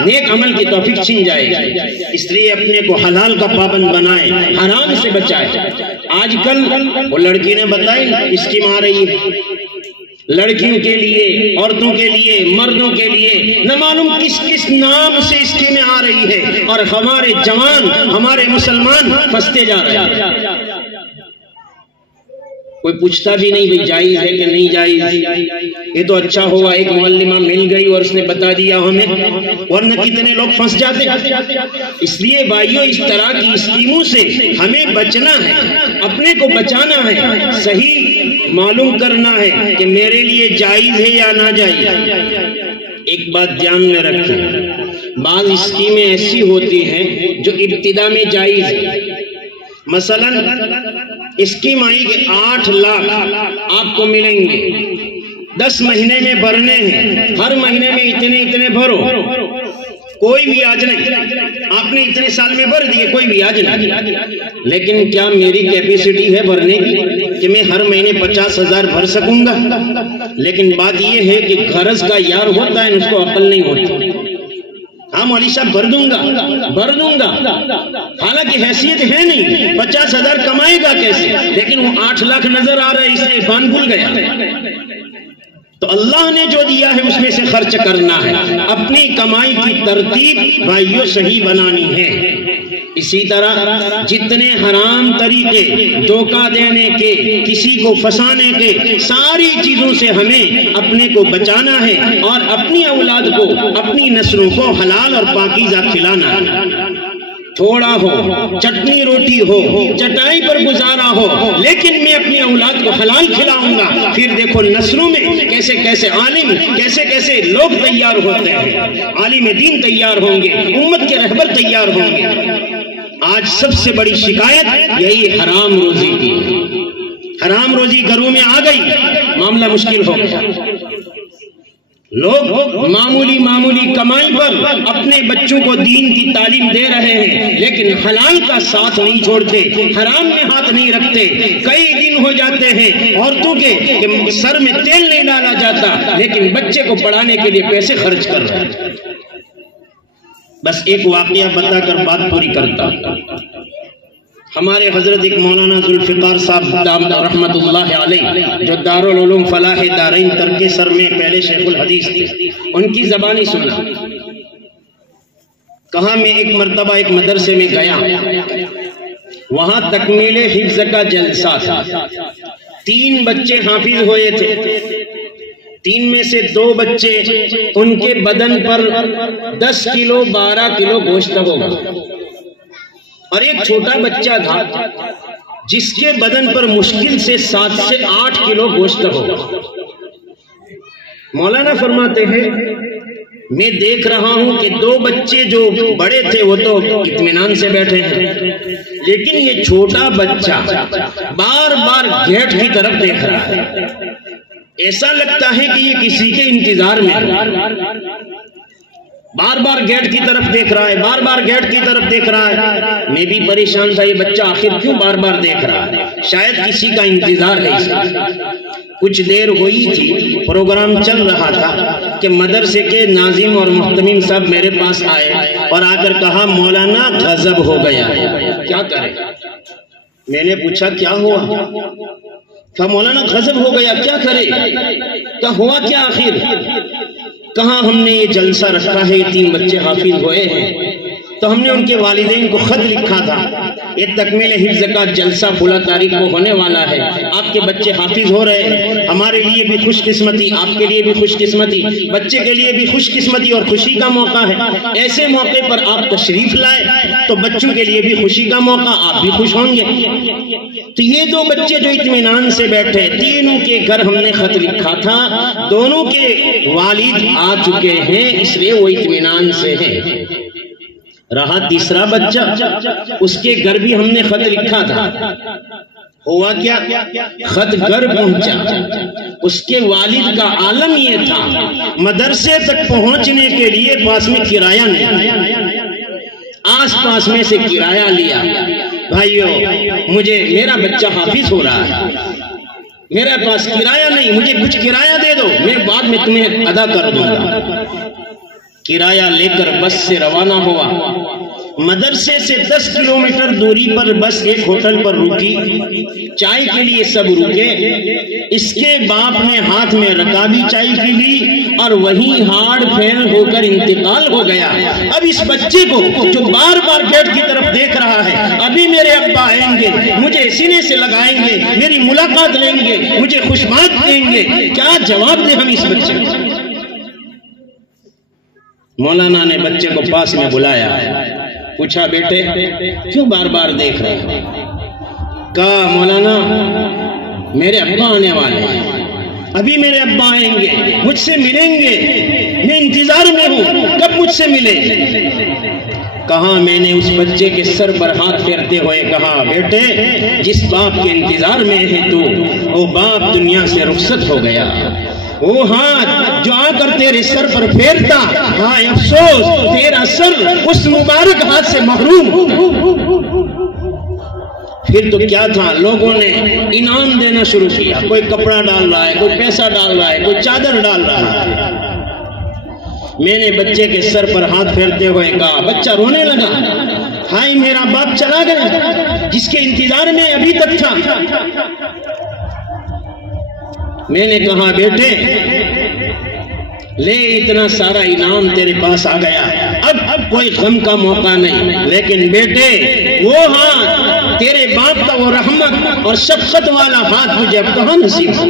نیک عمل کی توفیق چھن جائے گی. اس لیے اپنے کو حلال کا پابند بنائیں، حرام سے بچائیں. آج کل وہ لڑکی نے بتائی اسکیم آ رہی ہے لڑکیوں کے لیے، عورتوں کے لیے، مردوں کے لیے، نہ معلوم کس کس نام سے اسکیمیں آ رہی ہے، اور ہمارے جوان، ہمارے مسلمان پھنستے جا رہے ہیں. کوئی پوچھتا بھی نہیں بھئی جائز ہے کہ نہیں جائز. یہ تو اچھا ہوا ایک معلمہ مل گئی اور اس نے بتا دیا ہمیں، ورنہ کتنے لوگ پھنس جاتے. اس لیے بھائیوں اس طرح کی اسکیموں سے ہمیں بچنا ہے، اپنے کو بچانا ہے، صحیح معلوم کرنا ہے کہ میرے لیے جائز ہے یا ناجائز. ایک بات دھیان میں رکھیں، بعض اسکیمیں ایسی ہوتی ہیں جو ابتدا میں جائز ہے. مثلا اسکیم آئی کہ 8 لاکھ آپ کو ملیں گے، 10 مہینے میں بھرنے ہیں، ہر مہینے میں اتنے بھرو، کوئی بھی آج نہیں. آپ نے اتنے سال میں بھر دیے، کوئی بھی آج نہیں. لیکن کیا میری کیپیسٹی ہے بھرنے کی کہ میں ہر مہینے 50,000 بھر سکوں گا؟ لیکن بات یہ ہے کہ غرض کا یار ہوتا ہے، اس کو عقل نہیں ہوتی. ہاں مولوی صاحب بھر دوں گا، حالانکہ حیثیت ہے نہیں، 50,000 کمائے گا کیسے؟ لیکن وہ 8 لاکھ نظر آ رہا ہے، اس لیے عرفان بھول گیا. تو اللہ نے جو دیا ہے اس میں سے خرچ کرنا ہے، اپنی کمائی کی ترتیب بھائیوں صحیح بنانی ہے. اسی طرح جتنے حرام طریقے، دھوکہ دینے کے، کسی کو پھنسانے کے، ساری چیزوں سے ہمیں اپنے کو بچانا ہے اور اپنی اولاد کو، اپنی نسلوں کو حلال اور پاکیزہ کھلانا ہے. تھوڑا ہو، چٹنی روٹی ہو، چٹائی پر گزارا ہو، لیکن میں اپنی اولاد کو حلال کھلاؤں گا. پھر دیکھو نسلوں میں کیسے کیسے عالم، کیسے کیسے لوگ تیار ہوتے ہیں، عالم دین تیار ہوں گے، امت کے رہبر تیار ہوں گے. آج سب سے بڑی شکایت یہی حرام روزی کی. حرام روزی گھروں میں آ گئی، معاملہ مشکل ہو گیا. لوگ معمولی کمائی پر اپنے بچوں کو دین کی تعلیم دے رہے ہیں، لیکن حلال کا ساتھ نہیں چھوڑتے، حرام میں ہاتھ نہیں رکھتے۔ کئی دن ہو جاتے ہیں عورتوں کے کہ سر میں تیل نہیں ڈالا جاتا، لیکن بچے کو پڑھانے کے لیے پیسے خرچ کر رہے ہیں۔ بس ایک واقعہ بتا کر بات پوری کرتا۔ ہمارے حضرت ایک مولانا ذوالفقار صاحب رحمت اللہ علیہ، جو دارالعلوم فلاح دارین ترکے سر میں پہلے شیخ الحدیث تھے، ان کی زبانی سنا۔ کہا میں ایک مرتبہ ایک مدرسے میں گیا، وہاں تکمیل حفظ کا جلسہ تھا۔ 3 بچے حافظ ہوئے تھے، 3 میں سے 2 بچے ان کے بدن پر 10 کلو 12 کلو گوشت ہوگا، اور ایک چھوٹا بچہ تھا جس کے بدن پر مشکل سے 7 سے 8 کلو گوشت ہوگا۔ مولانا فرماتے ہیں میں دیکھ رہا ہوں کہ 2 بچے جو بڑے تھے وہ تو اطمینان سے بیٹھے ہیں، لیکن یہ چھوٹا بچہ بار بار گیٹ کی طرف دیکھ رہا ہے۔ ایسا لگتا ہے کہ یہ کسی کے انتظار میں بار بار گیٹ کی طرف دیکھ رہا ہے، بار بار گیٹ کی طرف دیکھ رہا ہے۔ میں بھی پریشان تھا، یہ بچہ آخر کیوں بار بار دیکھ رہا ہے؟ شاید کسی کا انتظار ہے اسے۔ کچھ دیر ہوئی تھی، پروگرام چل رہا تھا کہ مدرسے کے ناظم اور محتمم صاحب میرے پاس آئے اور آ کر کہا مولانا غضب ہو گیا، کیا کرے؟ میں نے پوچھا کیا ہوا؟ کہا مولانا غضب ہو گیا، کیا کرے؟ کہا ہوا کیا آخر؟ کہاں ہم نے یہ جلسہ رکھا ہے، 3 بچے حافظ ہوئے ہیں، تو ہم نے ان کے والدین کو خط لکھا تھا یہ تکمیل حفظ کا جلسہ فلاں تاریخ کو ہونے والا ہے، آپ کے بچے حافظ ہو رہے ہیں، ہمارے لیے بھی خوش قسمتی، آپ کے لیے بھی خوش قسمتی، بچے کے لیے بھی خوش قسمتی اور خوشی کا موقع ہے۔ ایسے موقع پر آپ تشریف لائے تو بچوں کے لیے بھی خوشی کا موقع، آپ بھی خوش ہوں گے۔ تو یہ 2 بچے جو اطمینان سے بیٹھے، تینوں کے گھر ہم نے خط لکھا تھا، دونوں کے والد آ چکے ہیں، اس لیے وہ اطمینان سے ہیں۔ رہا تیسرا بچہ، اس کے گھر بھی ہم نے خط لکھا تھا۔ ہوا کیا؟ خط گھر پہنچا، اس کے والد کا عالم یہ تھا مدرسے تک پہنچنے کے لیے پاس میں کرایہ نہیں، آس پاس میں سے کرایہ لیا۔ بھائیو میرا بچہ حافظ ہو رہا ہے، میرے پاس کرایہ نہیں، مجھے کچھ کرایہ دے دو، میں بعد میں تمہیں ادا کر دوں گا۔ کرایہ لے کر بس سے روانہ ہوا، مدرسے سے 10 کلومیٹر دوری پر بس ایک ہوٹل پر رکی، چائے کے لیے سب رکے۔ اس کے باپ نے ہاتھ میں رکابی چائے پی لی اور وہیں ہارڈ فیل ہو کر انتقال ہو گیا۔ اب اس بچے کو جو بار بار گیٹ کی طرف دیکھ رہا ہے، ابھی میرے ابا آئیں گے، مجھے سینے سے لگائیں گے، میری ملاقات لیں گے، مجھے خوشبات دیں گے، کیا جواب دیں ہم اس بچے کو؟ مولانا نے بچے کو پاس میں بلایا، پوچھا بیٹے کیوں بار بار دیکھ رہے ہیں؟ کہا مولانا میرے ابا آنے والے ہیں، ابھی میرے ابا آئیں گے، مجھ سے ملیں گے، میں انتظار میں ہوں، کب مجھ سے ملے؟ کہا میں نے اس بچے کے سر پر ہاتھ پھیرتے ہوئے کہا بیٹے جس باپ کے انتظار میں ہے تو وہ باپ دنیا سے رخصت ہو گیا، وہ ہاتھ جو آ کر تیرے سر پر پھیرتا، ہائے افسوس تیرا سر اس مبارک ہاتھ سے محروم ہو۔ پھر تو کیا تھا، لوگوں نے انعام دینا شروع کیا، کوئی کپڑا ڈال رہا ہے، کوئی پیسہ ڈال رہا ہے، کوئی چادر ڈال رہا ہے۔ میں نے بچے کے سر پر ہاتھ پھیرتے ہوئے کہا، بچہ رونے لگا، ہائے میرا باپ چلا گیا جس کے انتظار میں ابھی تک تھا۔ میں نے کہا بیٹے لے اتنا سارا انعام تیرے پاس آ گیا، اب کوئی غم کا موقع نہیں، لیکن بیٹے وہ ہاتھ تیرے باپ کا وہ رحمت اور شفقت والا ہاتھ مجھے اب کہاں نصیب ہو؟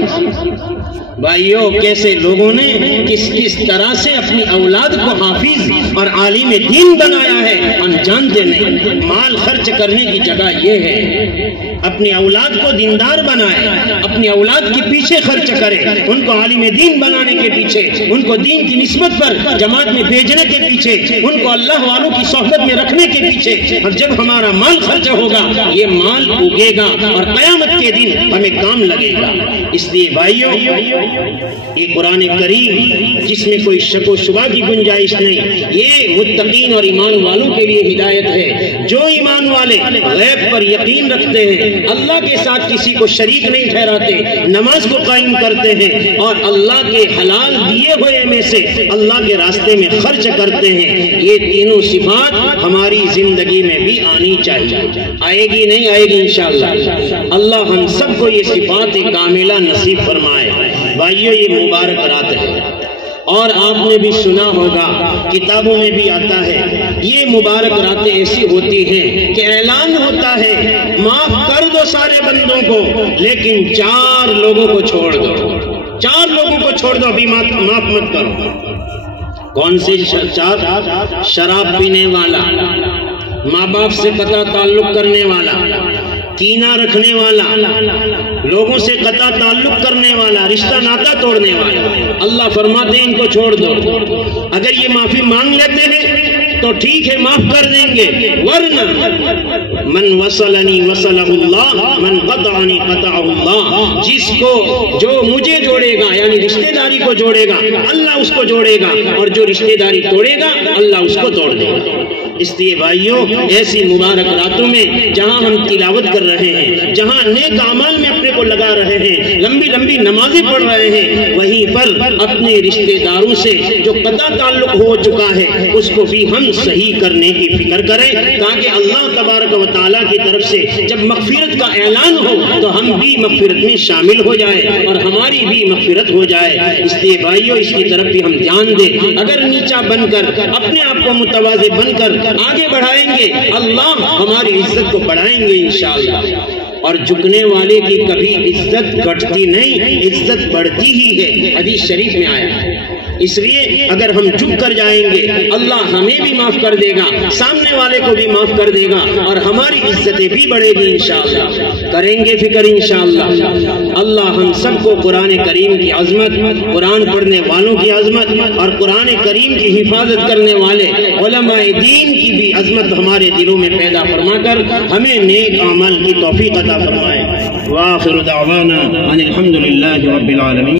بھائیو کیسے لوگوں نے کس طرح سے اپنی اولاد کو حافظ اور عالم دین بنایا ہے، ہم جانتے نہیں، مال خرچ کرنے کی جگہ یہ ہے اپنی اولاد کو دیندار بنائے، اپنی اولاد کے پیچھے خرچ کرے، ان کو عالم دین بنانے کے پیچھے، ان کو دین کی نسبت پر جماعت میں بھیجنے کے پیچھے، ان کو اللہ والوں کی صحبت میں رکھنے کے پیچھے، اور جب ہمارا مال خرچ ہوگا یہ مال اگے گا اور قیامت کے دن ہمیں کام لگے گا۔ اس لیے بھائیوں، یہ قرآن کریم جس میں کوئی شک و شبہ کی گنجائش نہیں، یہ متقین اور ایمان والوں کے لیے ہدایت ہے۔ جو ایمان والے غیب پر یقین رکھتے ہیں، اللہ کے ساتھ کسی کو شریک نہیں ٹھہراتے، نماز کو قائم کرتے ہیں اور اللہ کے حلال دیے ہوئے میں سے اللہ کے راستے میں خرچ کرتے ہیں، یہ تینوں صفات ہماری زندگی میں بھی آنی چاہیے۔ آئے گی نہیں آئے گی انشاءاللہ؟ اللہ ہم سب کو یہ صفات کاملہ نصیب فرمائے۔ بھائیو، یہ مبارک رات ہے اور آپ نے بھی سنا ہوگا، کتابوں میں بھی آتا ہے، یہ مبارک راتیں ایسی ہوتی ہیں کہ اعلان ہوتا ہے معاف کر دو سارے بندوں کو لیکن 4 لوگوں کو چھوڑ دو، 4 لوگوں کو چھوڑ دو، ابھی معاف مت کرو۔ کون سے 4؟ شراب پینے والا، ماں باپ سے قطع تعلق کرنے والا، کینہ رکھنے والا، لوگوں سے قطع تعلق کرنے والا، رشتہ ناتا توڑنے والا۔ اللہ فرماتے ہیں ان کو چھوڑ دو۔ اگر یہ معافی مانگ لیتے ہیں تو ٹھیک ہے، معاف کر دیں گے، ورنہ من وصلنی وصلہ اللہ، من قطعنی قطعہ اللہ، جس کو جو مجھے جوڑے گا یعنی رشتہ داری کو جوڑے گا اللہ اس کو جوڑے گا، اور جو رشتہ داری توڑے گا اللہ اس کو توڑ دے گا۔ اس لیے بھائیوں، ایسی مبارک راتوں میں جہاں ہم تلاوت کر رہے ہیں، جہاں نیک اعمال میں اپنے کو لگا رہے ہیں، لمبی لمبی نمازیں پڑھ رہے ہیں، وہیں پر اپنے رشتہ داروں سے جو قطع تعلق ہو چکا ہے اس کو بھی ہم صحیح کرنے کی فکر کریں، تاکہ اللہ تبارک و تعالیٰ کی طرف سے جب مغفرت کا اعلان ہو تو ہم بھی مغفرت میں شامل ہو جائیں اور ہماری بھی مغفرت ہو جائے۔ اس لیے بھائیوں، اس کی طرف بھی ہم دھیان دیں۔ اگر نیچا بن کر، اپنے آپ کو متواضع بن کر آگے بڑھائیں گے، اللہ ہماری عزت کو بڑھائیں گے انشاءاللہ۔ اور جھکنے والے کی کبھی عزت گھٹتی نہیں، عزت بڑھتی ہی ہے، حدیث شریف میں آیا ہے۔ اس لیے اگر ہم جھک کر جائیں گے اللہ ہمیں بھی معاف کر دے گا، سامنے والے کو بھی معاف کر دے گا اور ہماری عزتیں بھی بڑھے گی انشاءاللہ۔ کریں گے فکر انشاءاللہ۔ اللہ ہم سب کو قرآن کریم کی عظمت، قرآن پڑھنے والوں کی عظمت اور قرآن کریم کی حفاظت کرنے والے علماء دین کی بھی عظمت ہمارے دلوں میں پیدا فرما کر ہمیں نیک عمل کی توفیق عطا فرمائے۔ وآخر دعوانا ان الحمد للہ رب العالمین۔